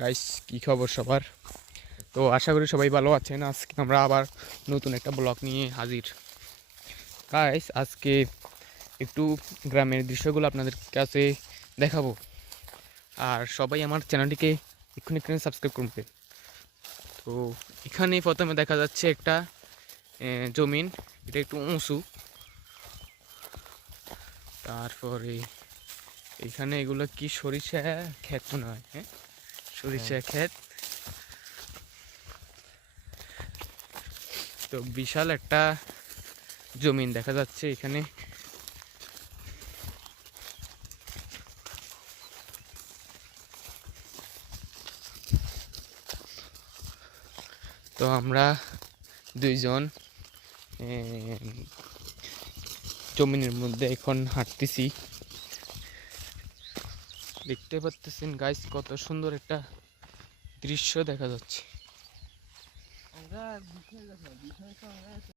Guys, কি খবর সবার? তো আশা করি সবাই ভালো আছেন। আজকে আমরা আবার নতুন একটা ব্লগ নিয়ে হাজির। গাইস, আজকে একটু গ্রামের দৃশ্যগুলো আপনাদের কাছে দেখাবো। আর সবাই আমার চ্যানেলটিকে এক্ষুনি এখানে সাবস্ক্রাইব করবে। তো এখানে প্রথমে দেখা যাচ্ছে একটা জমিন, এটা একটু উঁচু। তারপরে এখানে এগুলো কি সরিষা ক্ষেত মনে হয়, হ্যাঁ সরিষা ক্ষেত। তো বিশাল একটা জমিন দেখা যাচ্ছে এখানে। তো আমরা দুইজন জমিনের মধ্যে এখন হাঁটতেছি। দেখতে পাচ্ছেন গাইস, কত সুন্দর একটা দৃশ্য দেখা যাচ্ছে।